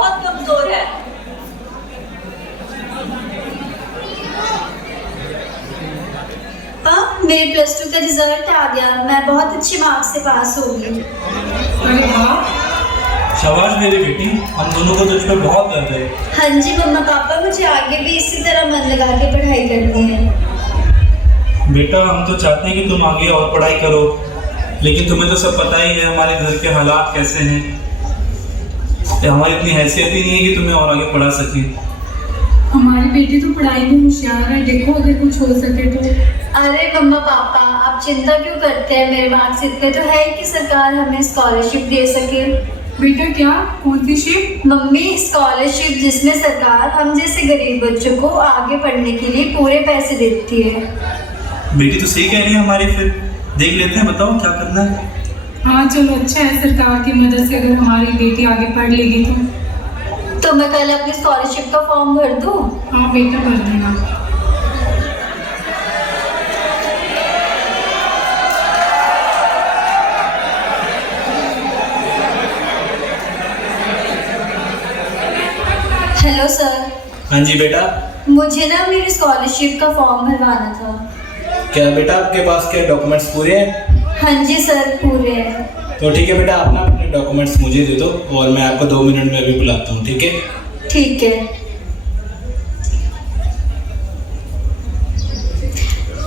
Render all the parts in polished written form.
बहुत कमजोर है। मेरे +2 का रिजल्ट आ गया, मैं बहुत अच्छे मार्क्स से पास हो गई। अरे वाह, शाबाश मेरी बेटी, हम दोनों को तुझ पर बहुत गर्व है। हाँ जी मम्मा पापा, मुझे आगे भी इसी तरह मन लगा के पढ़ाई करनी है। बेटा हम तो चाहते हैं कि तुम आगे और पढ़ाई करो, लेकिन तुम्हें तो सब पता ही है हमारे घर के हालात कैसे हैं। हमारी इतनी हैसियत ही नहीं है कि तुम्हें और आगे पढ़ा सकें। हमारी बेटी तो पढ़ाई में होशियार है, देखो अगर कुछ हो सके तो। अरे मम्मा पापा, आप चिंता क्यों करते हैं? मेरे मार्क्स इतने तो है कि सरकार हमें स्कॉलरशिप दे सके। बेटा क्या, कौन सी शिप? मम्मी, स्कॉलरशिप जिसमें सरकार हम जैसे गरीब बच्चों को आगे पढ़ने के लिए पूरे पैसे देती है। बेटी तो सही कह रही है हमारी, फिर देख लेते हैं, बताओ क्या करना है। हाँ चलो, अच्छा है, सरकार की मदद से अगर हमारी बेटी आगे पढ़ लेगी तो मैं कल अपनी स्कॉलरशिप का फॉर्म भर दूं? हाँ बेटा, भर देना। Hello sir. हाँ जी बेटा। मुझे ना मेरी स्कॉलरशिप का फॉर्म भरवाना था। क्या बेटा आपके पास के डॉक्यूमेंट्स पूरे हैं? हाँ जी सर, पूरे हैं। तो ठीक है बेटा, आप ना अपने डॉक्यूमेंट्स मुझे दे दो और मैं आपको 2 मिनट में अभी बुलाता हूँ, ठीक है? ठीक है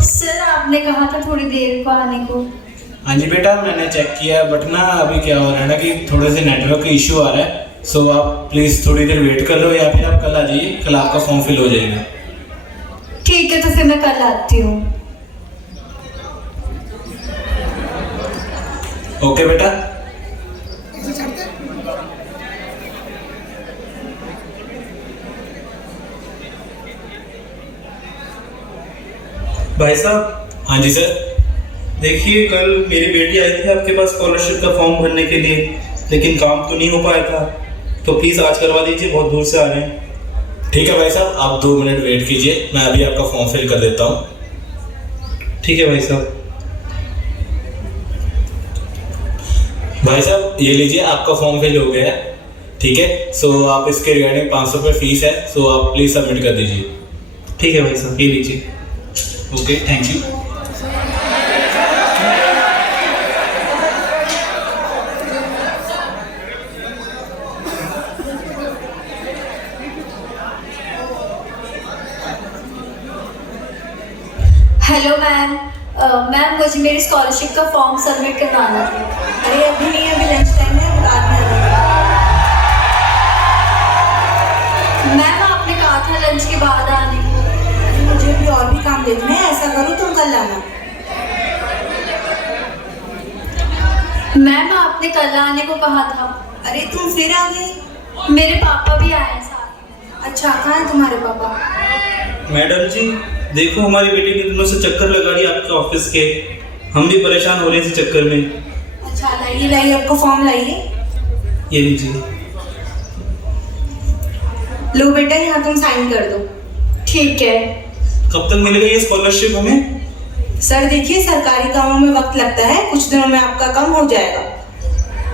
सर, आपने कहा था थोड़ी देर को आने को। हाँ जी बेटा, मैंने चेक किया, बट ना अभी क्या हो रहा है ना कि थोड़े से नेटवर्क इशू आ रहा है। सो आप प्लीज़ थोड़ी देर वेट कर लो, या फिर आप कल आ जाइए, कल आपका फॉर्म फिल हो जाएगा। ठीक है, तो फिर मैं कल आती हूँ। ओके बेटा। भाई साहब। हाँ जी सर। देखिए, कल मेरी बेटी आई थी आपके पास स्कॉलरशिप का फॉर्म भरने के लिए, लेकिन काम तो नहीं हो पाया था, तो प्लीज़ आज करवा दीजिए, बहुत दूर से आ रहे हैं। ठीक है भाई साहब, आप 2 मिनट वेट कीजिए, मैं अभी आपका फॉर्म फिल कर देता हूँ। ठीक है भाई साहब। भाई साहब ये लीजिए, आपका फॉर्म फिल हो गया है, ठीक है? सो आप इसके रिगार्डिंग 500 रुपये फीस है, सो आप प्लीज़ सबमिट कर दीजिए। ठीक है भाई साहब, ये लीजिए। Okay, thank you. Hello ma'am, ma'am मुझे मेरी स्कॉलरशिप का फॉर्म सबमिट करवाना था। अरे अभी नहीं, अभी लंच टाइम है, बाद में आ जाना। मैम आपने कहा था लंच के बाद आने को। मुझे भी और भी काम देखने हैं, ऐसा करो तुम कल आना। मैम आपने कल आने को कहा था। अरे तुम फिर आ गई? मेरे पापा भी आए हैं साथ। अच्छा, कहाँ है तुम्हारे पापा? मैडम जी देखो, हमारी बेटी के दिनों से चक्कर लगा रही है आपके ऑफिस के, हम भी परेशान हो रहे हैं इस चक्कर में। अच्छा लाइए लाइए, आपका फॉर्म लाइए। ये लीजिए। लो बेटा, यहाँ तुम साइन कर दो। ठीक है। कब तक मिलेगा ये स्कॉलरशिप हमें? सर देखिए, सरकारी कामों में वक्त लगता है, कुछ दिनों में आपका काम हो जाएगा।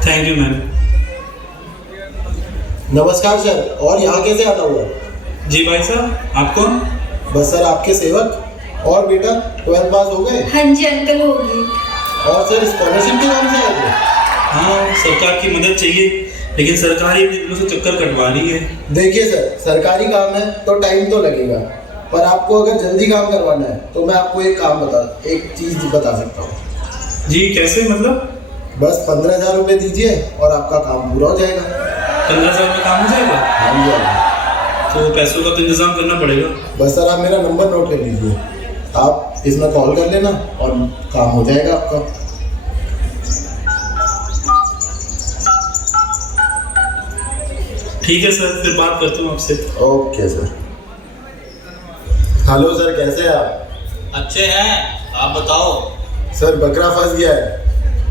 Thank you ma'am. नमस्कार सर, और यहाँ कैसे आता हुआ? जी भाई साहब, आप कौन? बस सर आपके सेवक। और बेटा 12 पास हो गए? हाँ जी अंकल, होगी। और सर स्कॉलरशिप के नाम से आए थे? हाँ, सरकार की मदद चाहिए, लेकिन सरकार ही इतने दिनों से चक्कर कटवा रही है। देखिए सर, सरकारी काम है तो टाइम तो लगेगा, पर आपको अगर जल्दी काम करवाना है तो मैं आपको एक चीज़ बता सकता हूँ। जी कैसे, मतलब? बस 15,000 रुपये दीजिए और आपका काम पूरा हो जाएगा। 15,000 में काम हो जाएगा? हाँ जी, हाँ। तो पैसों का तो इंतजाम करना पड़ेगा। बस सर आप मेरा नंबर नोट कर लीजिए, आप इसमें कॉल कर लेना और काम हो जाएगा आपका। ठीक है सर, फिर बात करता हूँ आपसे। Okay sir. हेलो सर, कैसे हैं आप? अच्छे हैं, आप बताओ। सर बकरा फंस गया है।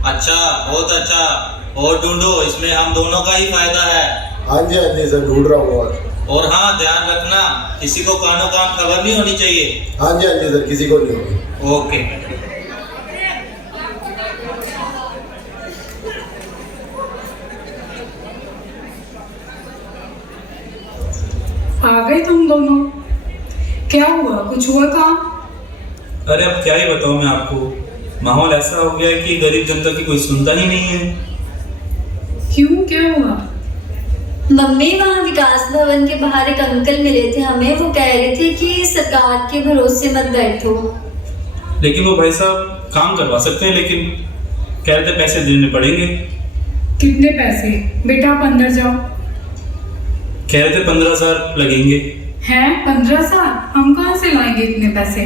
अच्छा, बहुत अच्छा, और ढूंढो, इसमें हम दोनों का ही फायदा है। हाँ जी सर, ढूंढ रहा हूँ। और हाँ, ध्यान रखना, किसी को कानो कान खबर नहीं होनी चाहिए। हाँ जी सर, किसी को नहीं होगी। ओके। आ गए तुम दोनों। क्या हुआ, कुछ हुआ काम? अरे अब क्या ही बताऊं मैं आपको, माहौल ऐसा हो गया है कि गरीब जनता की कोई सुनता ही नहीं है। क्यों, क्या हुआ? मम्मी, वहाँ विकास भवन के बाहर एक अंकल मिले थे हमें। वो कह रहे थे कि सरकार के भरोसे मत बैठो। लेकिन वो भाई साहब काम करवा सकते हैं, लेकिन कह रहे थे पैसे देने पड़ेंगे। कितने पैसे? बेटा आप अंदर जाओ। कह रहे थे 15,000 लगेंगे। हैं 15,000? हम कहाँ से लाएंगे इतने पैसे?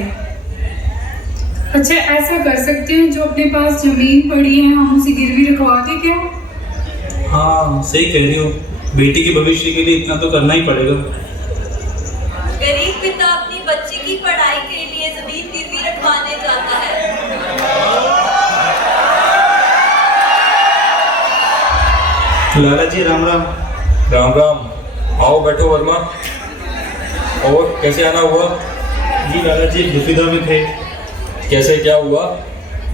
अच्छा ऐसा कर सकते हैं, जो अपने पास जमीन पड़ी है हम उसे गिरवी रखवा दें क्या? हाँ सही कह रही हो, बेटी के भविष्य के लिए इतना तो करना ही पड़ेगा। गरीब पिता अपनी बच्ची की पढ़ाई के लिए जमीन गिरवी रखवाने जाता है। लाला जी राम राम। राम राम। आओ बैठो वर्मा। और कैसे आना हुआ? जी लाला जी दुविधा में थे। कैसे, क्या हुआ?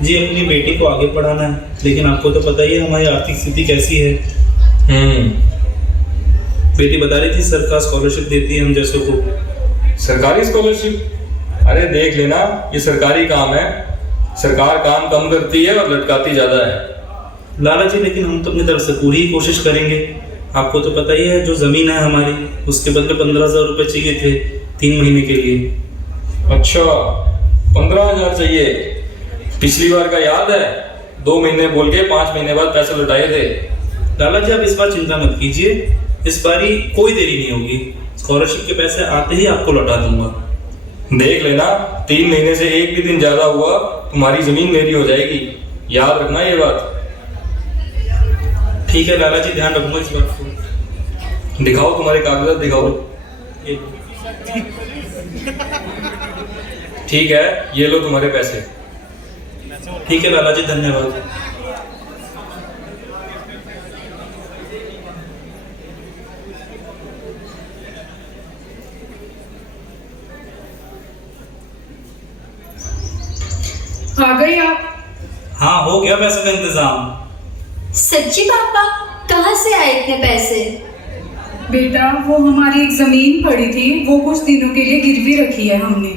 जी अपनी बेटी को आगे पढ़ाना है, लेकिन आपको तो पता ही है हमारी आर्थिक स्थिति कैसी है। बेटी बता रही थी सरकार स्कॉलरशिप देती है हम जैसों को। सरकारी स्कॉलरशिप? अरे देख लेना, ये सरकारी काम है। सरकार काम कम करती है और लटकाती ज्यादा है। लाला जी लेकिन हम तो अपनी तरफ से पूरी ही कोशिश करेंगे। आपको तो पता ही है जो जमीन है हमारी, उसके बदले 15,000 रुपये चाहिए थे 3 महीने के लिए। अच्छा 15,000 चाहिए? पिछली बार का याद है? 2 महीने बोल के 5 महीने बाद पैसे लौटाए थे। लाला जी आप इस बार चिंता मत कीजिए, इस बारी कोई देरी नहीं होगी। स्कॉलरशिप के पैसे आते ही आपको लौटा दूंगा। देख लेना, 3 महीने से एक भी दिन ज्यादा हुआ तुम्हारी जमीन मेरी हो जाएगी। याद रखना ये बात। ठीक है लाला जी, ध्यान रखूंगा इस बात को। दिखाओ तुम्हारे कागजात, दिखाओ। ठीक है, ये लो तुम्हारे पैसे। ठीक है लाला जी, धन्यवाद। आ गए आप? हाँ हो गया पैसों का इंतजाम। सच्ची पापा, कहाँ से आए इतने पैसे? बेटा वो हमारी एक जमीन पड़ी थी, वो कुछ दिनों के लिए गिरवी रखी है हमने।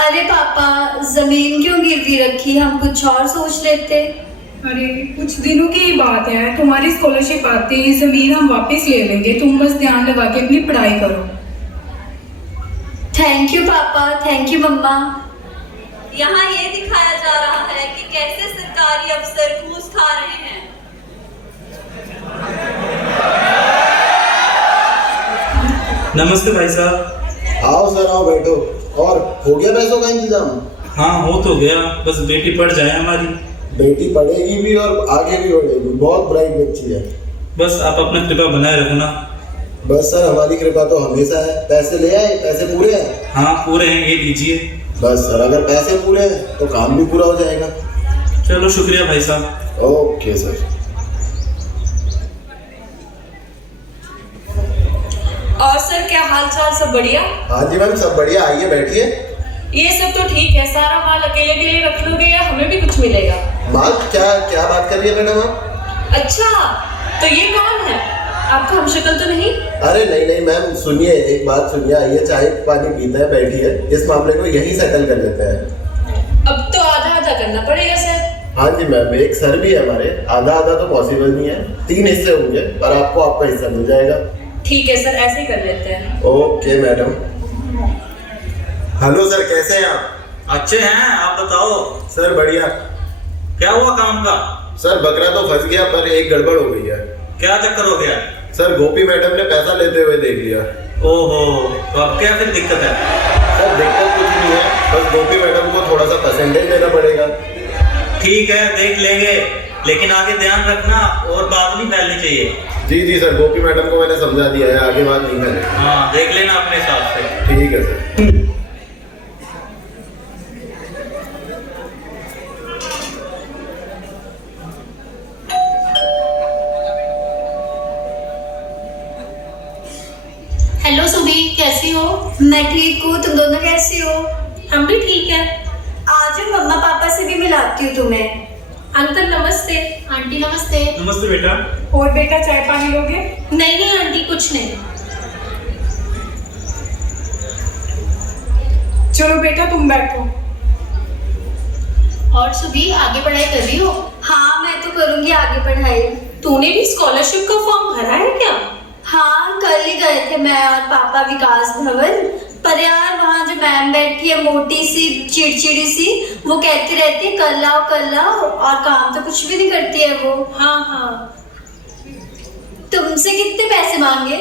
अरे पापा, जमीन क्यों गिरवी रखी? हम कुछ और सोच लेते। अरे कुछ दिनों की ही बात है, तुम्हारी स्कॉलरशिप आते ही जमीन हम वापस ले लेंगे। तुम बस ध्यान लगा के अपनी पढ़ाई करो। थैंक यू पापा, थैंक यू मम्मा। यहाँ ये दिखाया जा रहा है कि कैसे सरकारी अफसर घूस खा रहे हैं। नमस्ते भाई साहब। आओ सर आओ, बैठो। और हो गया पैसों का इंतजाम? हाँ हो तो गया, बस बेटी पढ़ जाए हमारी। बेटी पढ़ेगी भी और आगे भी बढ़ेगी, बहुत ब्राइट बच्ची है। बस आप अपना कृपा बनाए रखना। बस सर हमारी कृपा तो हमेशा है। पैसे ले आए? पैसे पूरे हैं? हाँ पूरे हैं, ये लीजिए। बस सर अगर पैसे पूरे हैं तो काम भी पूरा हो जाएगा। चलो शुक्रिया भाई साहब। Okay sir. और सर क्या हाल चाल, सब बढ़िया? हाँ जी मैम सब बढ़िया, आइए बैठिए। ये सब तो ठीक है, सारा माल अकेले के लिए रख लोगे या हमें भी कुछ मिलेगा? माल? क्या क्या बात कर रही है मैडम आप? अच्छा तो ये कौन है? आपका हम शक्ल तो नहीं? अरे नहीं नहीं मैम, सुनिए एक बात सुनिए, आइए चाय पानी पीते हैं, बैठिए। इस मामले को यहीं सेटल कर लेते हैं। अब तो आधा आधा करना पड़ेगा सर। हाँ जी मैम, एक सर भी है हमारे, आधा आधा तो पॉसिबल नहीं है, 3 हिस्से होंगे पर आपको आपका हिस्सा मिल जाएगा। ठीक है सर, ऐसे ही कर लेते हैं। Okay madam. हेलो सर, कैसे हैं आप? अच्छे हैं, आप बताओ। सर बढ़िया। क्या हुआ काम का? सर बकरा तो फंस गया पर एक गड़बड़ हो गई है। क्या चक्कर हो गया? सर गोपी मैडम ने पैसा लेते हुए देख लिया। ओहो, तो अब क्या फिर दिक्कत है? सर दिक्कत कुछ नहीं है, बस गोपी मैडम को थोड़ा सा परसेंटेज देना पड़ेगा। ठीक है, देख लेंगे, लेकिन आगे ध्यान रखना और बात नहीं फैलनी चाहिए। जी जी सर, गोपी मैडम को मैंने समझा दिया है, आगे बात नहीं फैलेगी। हाँ देख लेना अपने हिसाब से। ठीक है सर। हेलो सुबी, कैसी हो? मैं ठीक हूँ, तुम दोनों कैसी हो? हम भी ठीक है। आज मम्मा पापा से भी मिलाती हूँ तुम्हें। अंकल नमस्ते। आंटी नमस्ते। नमस्ते बेटा। और बेटा चाय पानी लोगे? नहीं नहीं आंटी, कुछ नहीं। चलो बेटा तुम बैठो। और सुबी आगे पढ़ाई कर रही हो? हाँ मैं तो करूंगी आगे पढ़ाई। तूने भी स्कॉलरशिप का फॉर्म भरा है क्या? हाँ कल ही गए थे मैं और पापा विकास भवन, पर यार वहाँ जो मैम बैठी है मोटी सी चिड़चिड़ी सी, वो कहती रहती है कल आओ, और काम तो कुछ भी नहीं करती है वो। हाँ। तुमसे कितने पैसे मांगे?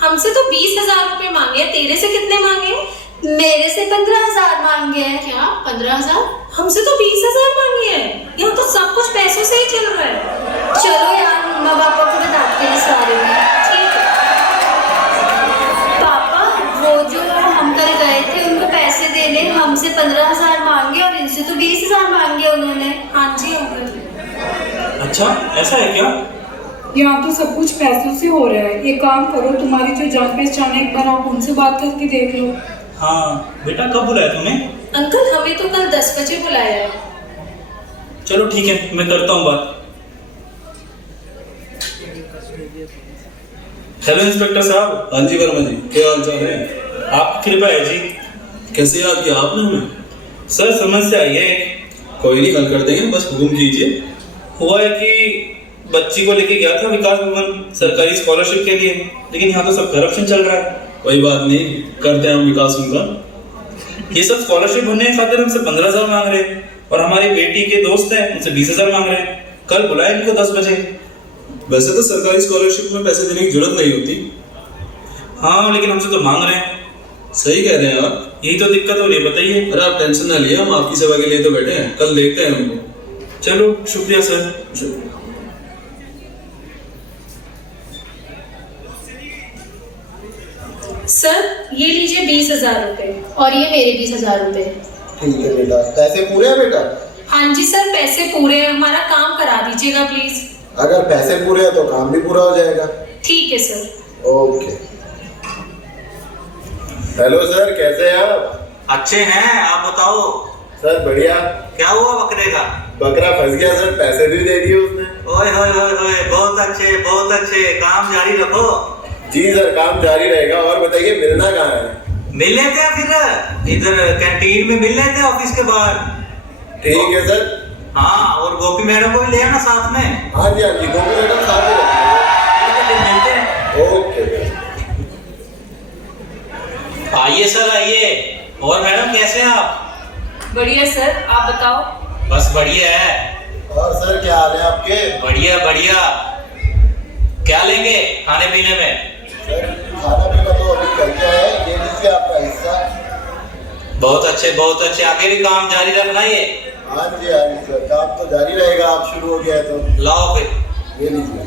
हमसे तो 20,000 रुपए मांगे। तेरे से कितने मांगे? मेरे से 15,000 मांगे हैं। क्या 15,000? हमसे तो 20,000 मांगे हैं। यहाँ तो सब कुछ पैसों से ही चल रहा है। चलो यार माँ पापा को बताते हैं इस बारे में। ठीक है। पापा वो जो हम कल गए थे उनको पैसे देने, हमसे 15,000 मांगे और इनसे तो 20,000 मांगे उन्होंने। हाँ जी अंकल। अच्छा ऐसा है क्या? यहाँ तो सब कुछ पैसों से हो रहा है। एक काम करो, तुम्हारी जो जान पहचान है एक बार आप उनसे बात करके देख लो। हाँ बेटा कब बुलाया तुम्हें? अंकल हमें तो कल 10 बजे बुलाया है। चलो ठीक है मैं करता हूँ बात। हेलो इंस्पेक्टर साहब। हाँ जी वर्मा जी, क्या हाल चाल है? आपकी कृपा है जी। कैसे याद किया आपने हमें? सर समस्या आई है एक। कोई नहीं, हल कर देंगे, बस हुक्म कीजिए। हुआ है कि बच्ची को लेके गया था विकास भवन सरकारी स्कॉलरशिप के लिए, लेकिन यहाँ तो सब करप्शन चल रहा है। कोई बात नहीं, करते हैं हम विकास उनका। ये सब स्कॉलरशिप होने के खातिर हमसे 15,000 मांग रहे हैं और हमारी बेटी के दोस्त हैं उनसे 20,000 मांग रहे हैं। कल बुलाए इनको 10 बजे। वैसे तो सरकारी स्कॉलरशिप में पैसे देने की जरूरत नहीं होती। हाँ लेकिन हमसे तो मांग रहे हैं। सही कह रहे हैं आप। यही तो दिक्कत हो रही है, बताइए। अरे आप टेंशन ना लिए, हम आपकी सेवा के लिए तो बैठे हैं, कल देखते हैं उनको। चलो शुक्रिया सर। सर ये लीजिए 20,000 रुपए और ये मेरे 20,000 रुपए। ठीक है बेटा, पैसे पूरे हैं बेटा? हाँ जी सर पैसे पूरे हैं। हमारा काम करा दीजिएगा प्लीज। अगर पैसे पूरे हैं तो काम भी पूरा हो जाएगा। ठीक है सर। ओके। हेलो सर, कैसे हैं आप? अच्छे हैं, आप बताओ। सर बढ़िया। क्या हुआ बकरे का? बकरा फंस गया सर, पैसे भी दे दिए उसने। ओए होए होए होए, बहुत अच्छे बहुत अच्छे, काम जारी रखो। जी सर काम जारी रहेगा। और बताइए मिलना कहाँ है? मिल लेते हैं फिर इधर कैंटीन में मिल लेते हैं ऑफिस के बाहर। ठीक है सर। हाँ और गोपी मैडम को भी ले आना साथ में। हाँ जी गोपी मैडम साथ में रखिए। मिलते हैं। ओके। आइए सर आइए। और मैडम कैसे हैं आप? बढ़िया सर, आप बताओ। बस बढ़िया है। और सर क्या हाल है आपके? बढ़िया बढ़िया। क्या लेंगे खाने पीने में? सर खाना पीना तो अभी करके आए, ये लीजिए आपका हिस्सा। बहुत अच्छे बहुत अच्छे, आगे भी काम जारी रखना ये। हाँ जी सर, काम तो जारी रहेगा, आप शुरू हो गया है तो। लाओ फिर। ये लीजिए।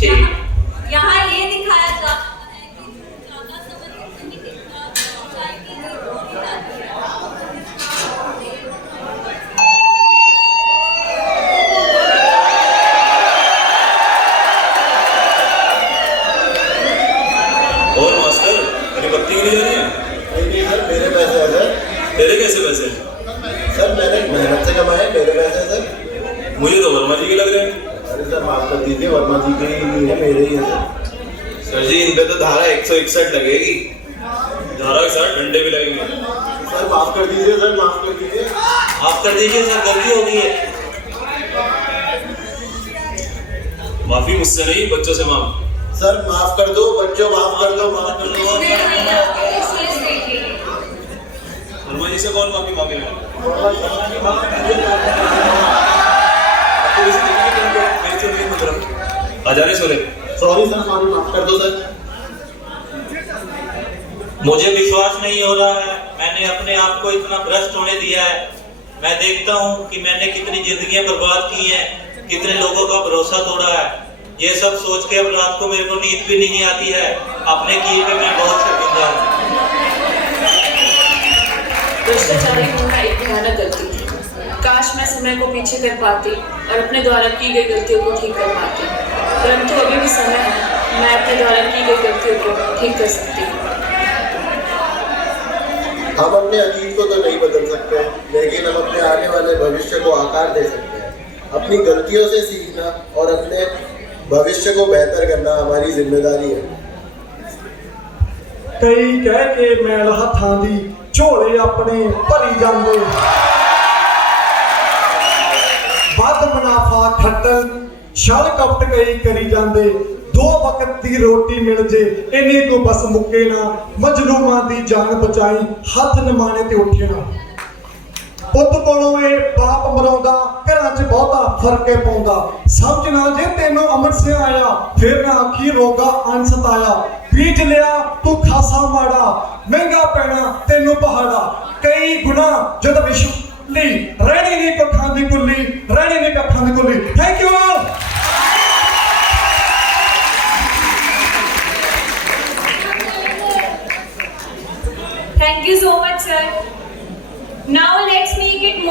ठीक। यहाँ ये दिखाया जाता है कि ज्यादा समझ नहीं कितना जाएगी और मास्टर मेरी बत्ती क्यों नहीं जा रही है? नहीं सर मेरे पैसे हैं सर। तेरे कैसे पैसे? सर मैंने मेहनत से कमाए, मेरे पैसे हैं सर। मुझे तो वर्मा जी के लग रहे हैं। अरे सर माफ कर दीजिए, वर्मा जी के ही नहीं है, मेरे ही है सर। सर जी इन पे तो धारा 161 लगेगी। धारा के साथ डंडे भी लगेंगे। सर माफ कर दीजिए सर, माफ कर दीजिए। आप कर दीजिए सर, गलती हो गई है। माफी मुझसे नहीं, बच्चों से मांग। सर माफ कर दो बच्चों, माफ कर दो, माफ कर दो। वर्मा जी से कौन माफी मांगेगा? हजारे सोले। सॉरी सर, सॉरी, माफ कर दो सर। मुझे विश्वास नहीं हो रहा है, मैंने अपने आप को इतना भ्रष्ट होने दिया है। मैं देखता हूँ कि मैंने कितनी जिंदगियां बर्बाद की हैं, कितने लोगों का भरोसा तोड़ा है। ये सब सोच के अब रात को मेरे को नींद भी नहीं आती है। अपने किए पे मैं बहुत शर्मिंदा हूँ। भ्रष्टाचारी होना एक भयानक गलती थी। काश मैं समय को पीछे कर पाती और अपने द्वारा की गई गलतियों को ठीक कर पाती, परंतु अभी भी समय है, मैं अपने द्वारा की गई गलतियों को ठीक कर सकती हूँ। हम अपने अतीत को तो नहीं बदल सकते, लेकिन हम अपने आने वाले भविष्य को आकार दे सकते हैं। अपनी गलतियों से सीखना और अपने भविष्य को बेहतर करना हमारी जिम्मेदारी है। कई कह के मैल हथां दी ਝੋਲੇ ਆਪਣੇ ਭਰੀ ਜਾਂਦੇ। ਵੱਧ ਮੁਨਾਫਾ ਖੱਟਣ ਛਲ ਕਪਟ ਕਈ ਕਰੀ ਜਾਂਦੇ। 2 ਵਕਤ ਦੀ ਰੋਟੀ ਮਿਲ ਜੇ ਇੰਨੀ ਕੋ ਬਸ ਮੁੱਕੇ ਨਾ। ਮਜਲੂਮਾਂ ਦੀ ਜਾਨ ਬਚਾਈ ਹੱਥ ਨਿਮਾਣੇ ਤੇ ਉੱਠੇ ਨਾ। ਪੁੱਤ ਕੋਲੋਂ ਇਹ ਬਾਪ ਮਰਾਉਂਦਾ ਘਰਾਂ 'ਚ ਬਹੁਤਾ ਫਰਕ ਪਾਉਂਦਾ। ਸਮਝ ਨਾ ਜੇ ਤੈਨੂੰ ਅਮਰ ਸੇ ਆਇਆ ਫਿਰ ਨਾ ਆਖੀ ਰੋਗਾ ਅਨਸਤ ਆਇਆ। ਬੀਜ ਲਿਆ ਤੂੰ ਖਾਸਾ ਮਾੜਾ ਮਹਿੰਗਾ ਪੈਣਾ ਤੈਨੂੰ ਪਹਾੜਾ। ਕਈ ਗੁਨਾ ਜਦ ਵਿਸ਼ਲੀ ਰਹਿਣੀ ਨਹੀਂ ਕੱਖਾਂ ਦੀ ਕੁੱਲੀ ਰਹਿਣੀ ਨਹੀਂ ਕੱਖਾਂ ਦੀ ਕੁੱਲੀ। Thank you all. Thank you so much, sir. Now let's make it